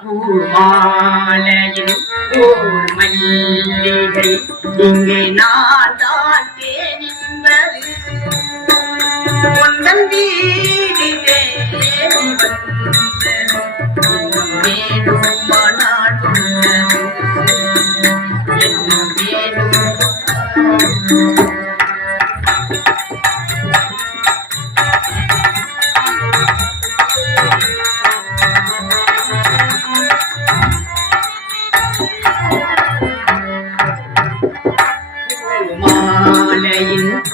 பூமாலையில் ஓர் மல்லிகை இங்கே நான் தான் தேனின்பது உந்தன் வீடிலே வேணுமானால் என்ன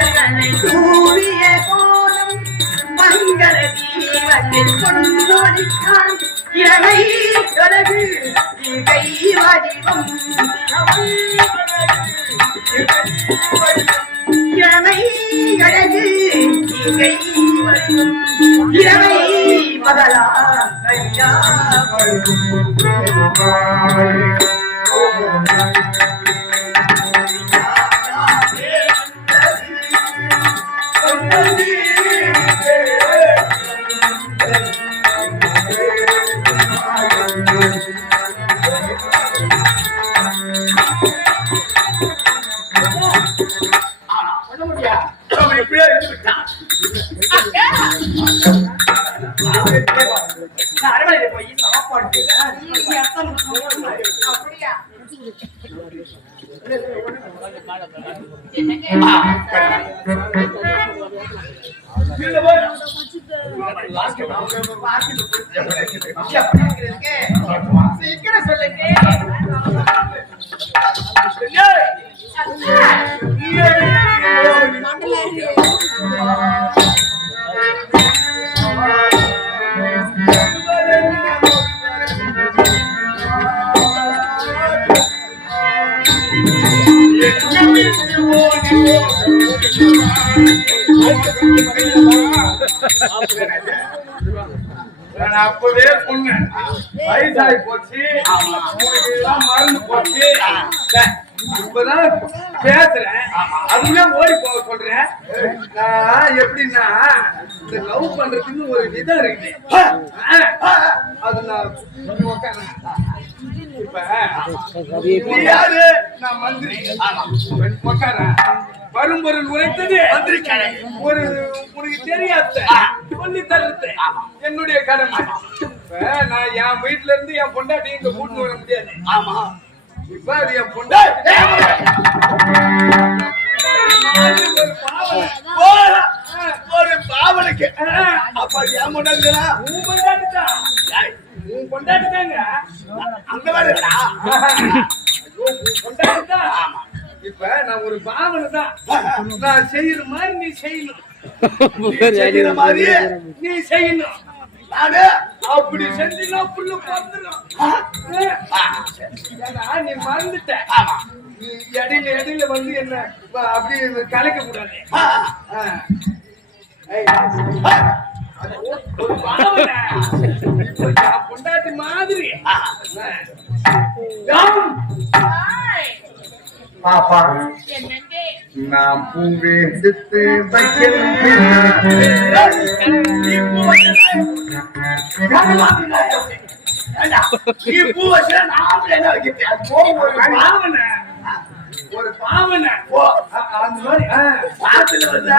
மலர்களை தூவிய கோலம் மங்கள தீவத்தில் கொண்டோடித்தான் இறகை அழகு கை வடிவம் இளமை அழகு கை வடிவம். இளமை மகளா கையா சீக்கிரம் சொல்லுங்க நான் அப்பவே சொன்னேன் வயசாகி போச்சு உங்களுக்கு போச்சு இப்பதான் பேசுறேன் அதுவே ஓடி போக சொல்றேன் நான் எப்படின்னா இந்த லவ் பண்றதுக்கு ஒரு விதம் இருக்கு அது நான் இப்ப யாரு நான் மந்திரி வரும்பொருள் உரைத்தது. ஒரு உனக்கு தெரியாத சொல்லி தருது என்னுடைய கடமை. நான் என் வீட்டுல இருந்து என் பொண்டாட்டி இங்க கூட்டு வர முடியாது. ஆமா. இப்ப அது என் பொண்டாட்டி ஒரு பாவனுக்கு. அப்ப என் பொண்டாட்டி உன் பொண்டாட்டி தான் உன் பொண்டாட்டி தாங்க அந்த வேலைடா உன் பொண்டாட்டி தான் இப்ப இப்ப நான் ஒரு பாவனை தான். நான் செய்யற மாதிரி நீ செய்யணும். செய்யற மாதிரி நீ செய்யணும். நானு? அப்படி செஞ்சினா புல்லு பறந்துடும் நீ மறந்துட்ட. ஆமா. நீ இடையில இடையில வந்து என்ன அப்படி கலைக்க கூடாது. பொண்டாட்டி மாதிரி. பாப்பா வைக்கிறேன்? அது போகும் ஒரு பாவனை அந்த மாதிரி பாத்துல வந்தா,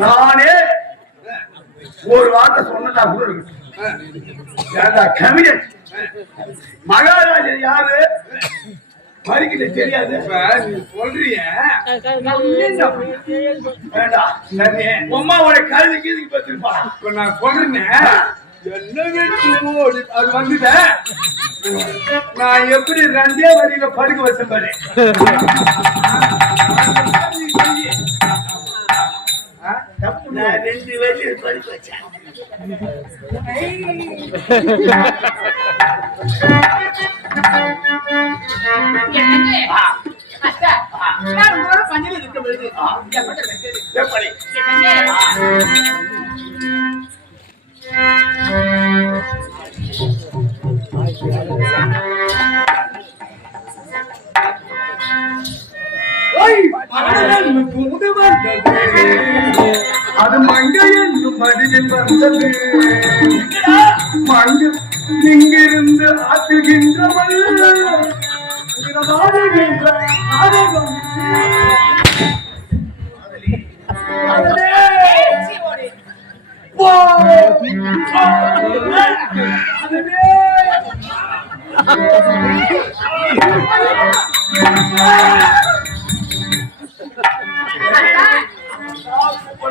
நானே ஒரு வார்த்தை சொன்னதா கூட இருக்கு. ஏண்டா கவிஞன்? மகாராஜர் யாரு? மறிக்கிட்ட தெரியாது. சொல்றிய? வேண்டாம் சரி உமாவோட கழுது கீதுக்கு பத்திருப்பா இப்ப நான் சொல்றேன் என்ன விட்டு ஓடி அது வந்துட்ட நான் எப்படி ரெண்டே வரியில படுக்க வச்சேன் பாரு? நான் ரெண்டு வயசுல படிக்க வச்சேன். இருக்க எப்படி? அது மங்கை என்னும் மடிவில் வந்தது மங்கு இங்கிருந்து ஆற்றுகின்றவள் ஆடுகின்ற நாடகம் ஏச்சி ஓடு போ! அதுவே!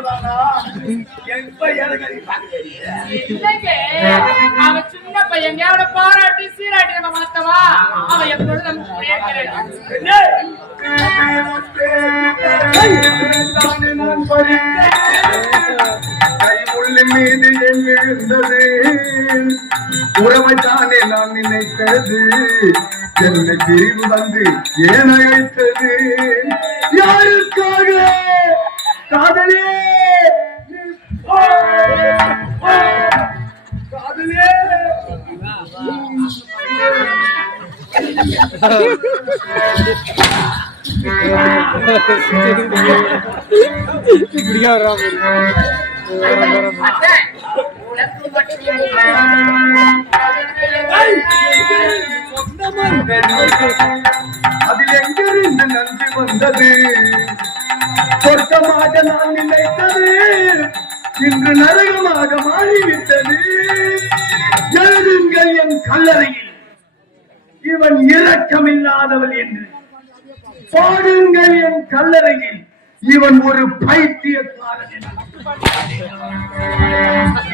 அத்தா எப்ப எனக்கு நீ பாக்குறீங்க இல்லைங்க அவன் சின்ன பையன் அவனை பாராட்டி சீராட்டி நம்ம வளர்த்தவா அவன் எப்பொழுது நம்ம கூட இருக்கிறான் தானே நான் கைமுள்ளின் மீது என் விழுந்தது உறவைத்தானே நான் நினைத்தது. என்னை பிரிவு வந்து ஏன் அழைத்தது? யாருக்காக? காதலே! காதலே! அத்தா உனக்கு அதில் எங்கிருந்து நன்றி வந்தது சொர்க்கமாக நான் நினைத்தது இன்று நரகமாக மாறிவிட்டது எழுதுங்கள் என் கல்லறையில் இவன் இரக்கமில்லாதவன் என்று. பாடுங்கள் என் கல்லறையில். இவன் ஒரு பைத்தியக்காரன். என்று 哎。